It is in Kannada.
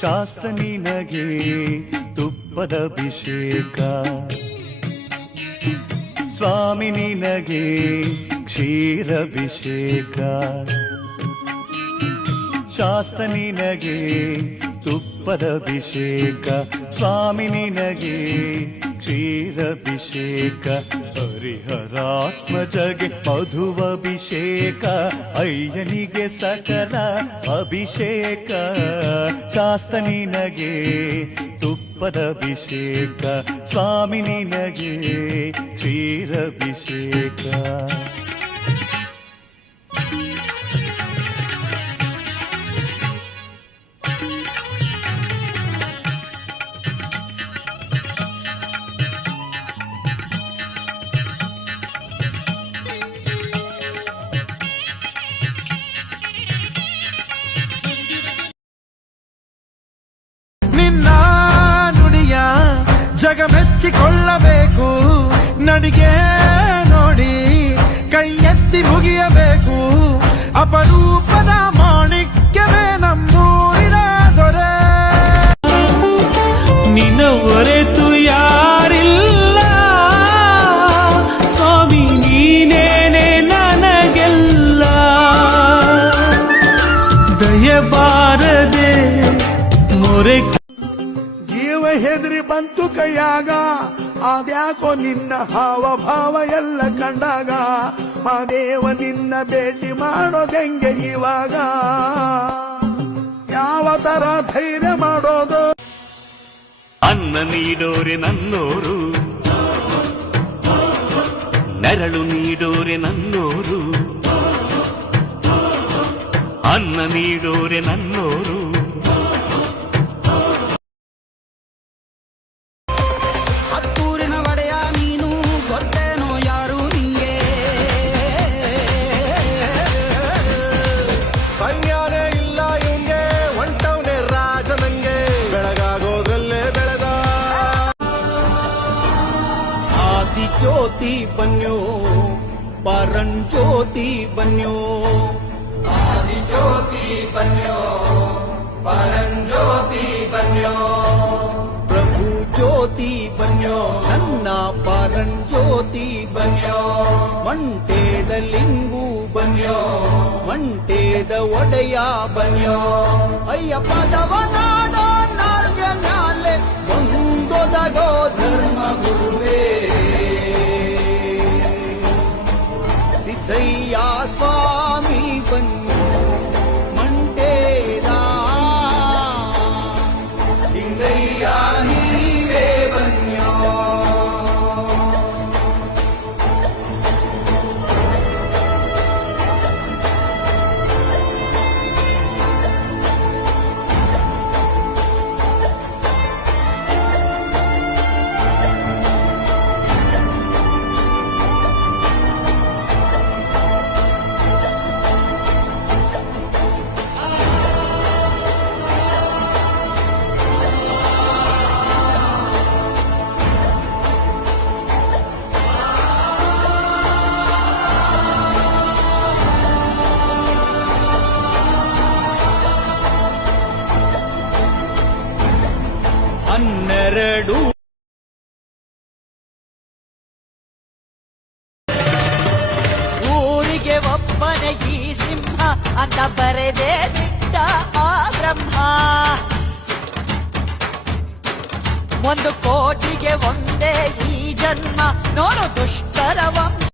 ಶಾಸ್ತ್ರ ನಿನಗೆ ತುಪ್ಪದ ಅಭಿಷೇಕ, ಸ್ವಾಮಿ ನಿನಗೆ ಕ್ಷೀರಾಭಿಷೇಕ. ಶಾಸ್ತ್ರ ನಿನಗೆ ತುಪ್ಪದ ಅಭಿಷೇಕ, ಸ್ವಾಮಿ ನಿನಗೆ ಕ್ಷೀರಾಭಿಷೇಕ. ಹರಿಹರಾತ್ಮಜಗೆ ಮಧುವಭಿಷೇಕ, ಅಯ್ಯನಿಗೆ ಸಕಲ ಅಭಿಷೇಕ. ಶಾಸ್ತ್ರ ನಿನಗೆ ತುಪ್ಪದ ಅಭಿಷೇಕ, ಸ್ವಾಮಿ ನಿನಗೆ ಕ್ಷೀರಾಭಿಷೇಕ. ಜಗ ಮೆಚ್ಚಿಕೊಳ್ಳಬೇಕು, ನಡಿಗೆ ನೋಡಿ ಕೈ ಎತ್ತಿ ಮುಗಿಯಬೇಕು. ಅಪರೂಪದ ಮಾಣಿಕ್ಯವೇ ನಮ್ಮೂರಿನ ದೊರೆ. ನಿನ್ನ ಹೊರೆತು ಯಾರಿಲ್ಲ ಸ್ವಾಮಿ, ನೀನೇನೆ ನನಗೆಲ್ಲ. ದಯಬಾರದೆ ಮೊರೆ ಹೆದರಿ ಬಂತು ಕೈಯಾಗ, ಅದ್ಯಾಕೋ ನಿನ್ನ ಹಾವಭಾವ ಎಲ್ಲ ಕಂಡಾಗ. ಮಾದೇವ ನಿನ್ನ ಭೇಟಿ ಮಾಡೋದೆಂಗೆ ಇವಾಗ, ಯಾವ ತರ ಧೈರ್ಯ ಮಾಡೋದು. ಅನ್ನ ನೀಡೋರೆ ನನ್ನೋರು, ನೆರಳು ನೀಡೋರೆ ನನ್ನೋರು. ಅನ್ನ ನೀಡೋರೆ ನನ್ನೋರು, ಸಂಜ್ಞಾನೇ ಇಲ್ಲ ಇವಂಗೆ, ಹೊಂಟವನೇ ರಾಜನಂಗೆ. ಬೆಳಗಾಗೋದ್ರಲ್ಲೇ ಬೆಳೆದ ಆದಿಜ್ಯೋತಿ ಬನ್ಯೋ, ಪರಂಜ್ಯೋತಿ ಬನ್ಯೋ. ಆದಿಜ್ಯೋತಿ ಬನ್ಯೋ, ಪರಂಜ್ಯೋತಿ ಬನ್ಯೋ. ಪ್ರಭು ಜ್ಯೋತಿ ಬನ್ಯೋ, ನನ್ನ ಪರಂಜ್ಯೋತಿ ಬನ್ಯೋ. ಮಂಟೇದ ಲಿಂಗು ಬನ್ಯೋ, ಮಂಟೇದ ಒಡೆಯ ಬನ್ಯೋ. ಅಯ್ಯಪ್ಪದವ ನಾಡೋ ನಾಲ್ಗೆ ಮ್ಯಾಲೆ ಒಂದೊದಗೋ ಧರ್ಮ ಗುರುವೇ. ಸಿದ್ದಯ್ಯ ಸ್ವಾಮಿ ಬನ್ಯೋ, ಮಂಟೇದ ಲಿಂಗಯ್ಯ ನೀವೇ ಬನ್ಯೋ. ಹನ್ನೆರಡು ಊರಿಗೆ ಒಬ್ಬನೇ ಈ ಸಿಂಹ ಅಂತ ಬರೆದೇ ಬಿಟ್ಟ ಆ ಬ್ರಹ್ಮ. 1 ಕೋಟಿಗೆ ಒಂದೇ ಈ ಜನ್ಮ, ನೋಡು ದುಷ್ಟರ ವಂಶ